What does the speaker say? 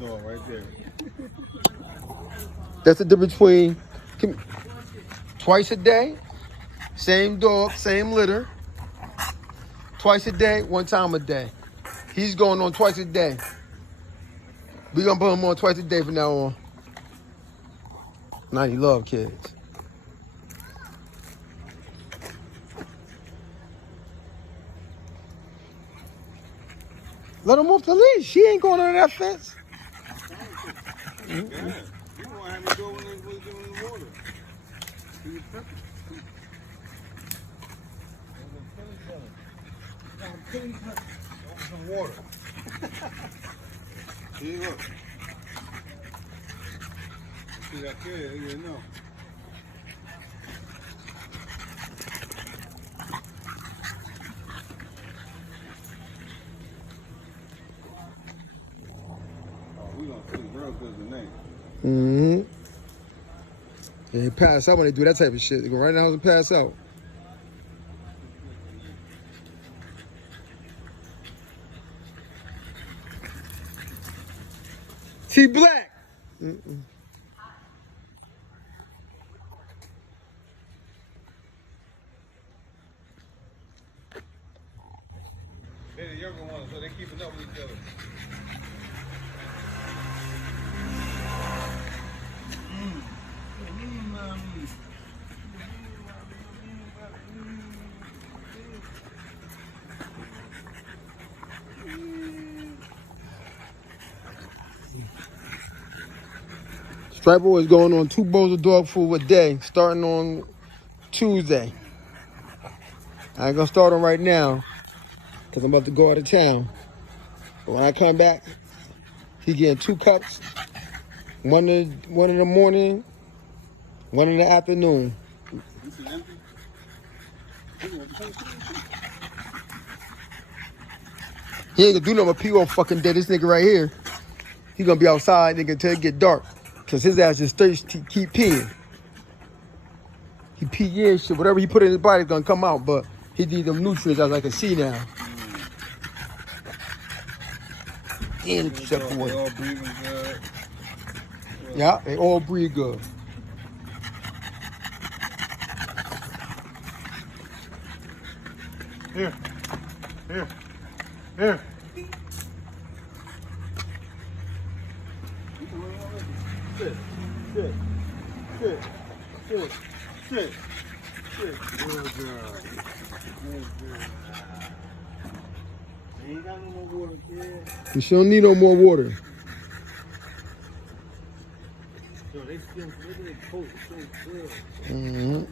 Dog right there. That's the difference between twice a day, same dog, same litter. Twice a day, one time a day. He's going on twice a day. We're gonna put him on twice a day from now on. Nandi love kids. Let him off the leash. She ain't going under that fence. You want to have me go when they give him the water. He was perfect. Some water. Here you go. See that kid? You know. We gonna see real good tonight. Mm-hmm. They pass out when they do that type of shit. They go right in the house and pass out. TBLACK. They're the younger ones, so they keeping up with each other. STRIPO is going on 2 bowls of dog food a day, starting on Tuesday. I ain't gonna start on right now, because I'm about to go out of town. But when I come back, he getting 2 cups, one in the morning, one in the afternoon. This is empty? He ain't gonna do nothing but pee on fucking day. This nigga right here, he gonna be outside, nigga, until it get dark. Cause his ass just thirsty, keep peeing. He pee in shit, whatever he put in his body is gonna come out, but he need them nutrients as I can see now. And except for They one. all breathing good. Yeah, they all breathe good. Here. Here. Sit. Good girl. Ain't got no more water, kid. She don't need no more water. Yo, they still, look at their coat, so good. Mm-hmm.